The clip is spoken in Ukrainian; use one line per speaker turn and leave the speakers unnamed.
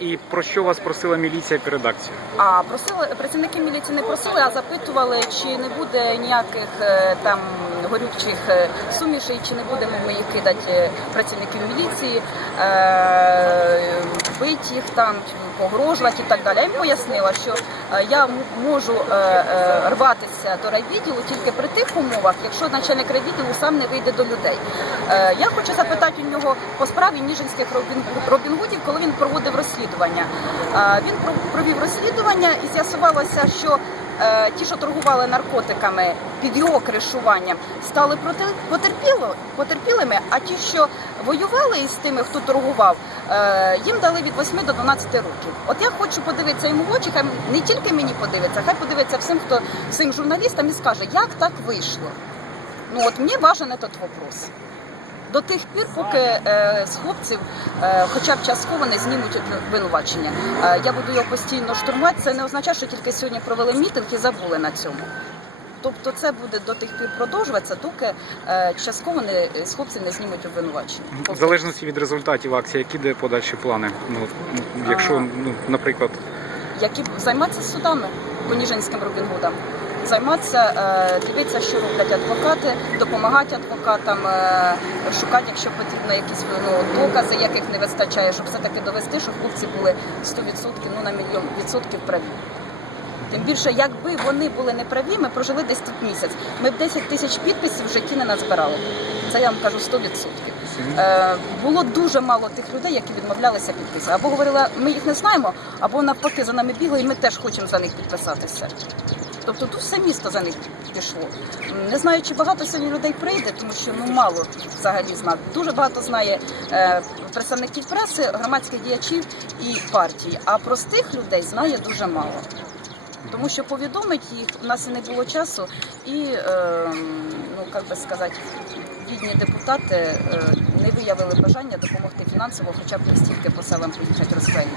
І про що вас просила міліція під редакцію?
А просили працівники міліції не просили, а запитували, чи не буде ніяких е, там горючих е, сумішей, чи не будемо ми їх кидати е, працівників міліції, бити їх там, погрожувати і так далі. Я їм пояснила, що я можу рватися до райвідділу тільки при тих умовах, якщо начальник райвідділу сам не вийде до людей. Я хочу запитати у нього по справі Ніжинських Робін, Робінгудів, коли він проводив розслідування. Він провів розслідування і з'ясувалося, що е, ті, що торгували наркотиками під його кришуванням, стали потерпілими, а ті, що воювали із тими, хто торгував, е, їм дали від 8 до 12 років. От я хочу подивитися йому в очі, хай не тільки мені подивиться, хай подивиться всім, хто всім журналістам і скаже, як так вийшло. Ну от мені важен этот вопрос. До тих пір, поки е, з хлопців е, хоча б частково не знімуть обвинувачення. Е, я буду його постійно штурмувати. Це не означає, що тільки сьогодні провели мітинг і забули на цьому. Тобто це буде до тих пір продовжуватися, доки е, частково не з хлопців не знімуть обвинувачення.
В залежності від результатів акції, які де подальші плани? Ну, якщо, ну, наприклад,
які займатися судами по Ніжинським Робінгудам. Займатися, е, дивитися, що роблять адвокати, допомагати адвокатам, е, шукати, якщо потрібно, якісь ну, докази, яких не вистачає, щоб все-таки довести, що хлопці були 100%, ну на мільйон відсотків праві. Тим більше, якби вони були неправі, ми прожили десь тут місяць. Ми б 10 тисяч підписів в житті не назбирали. Це я вам кажу 100%. Е, було дуже мало тих людей, які відмовлялися підписати. Або говорили, ми їх не знаємо, або навпаки за нами бігли, і ми теж хочемо за них підписатися. Тобто тут все місто за них пішло. Не знаю, чи багато сьогодні людей прийде, тому що ну мало взагалі знає. Дуже багато знає е, представників преси, громадських діячів і партій. А простих людей знає дуже мало. Тому що повідомить їх у нас і не було часу, і е, ну як би сказати, бідні депутати е, не виявили бажання допомогти фінансово, хоча б стільки по селам поїхати розклеїти.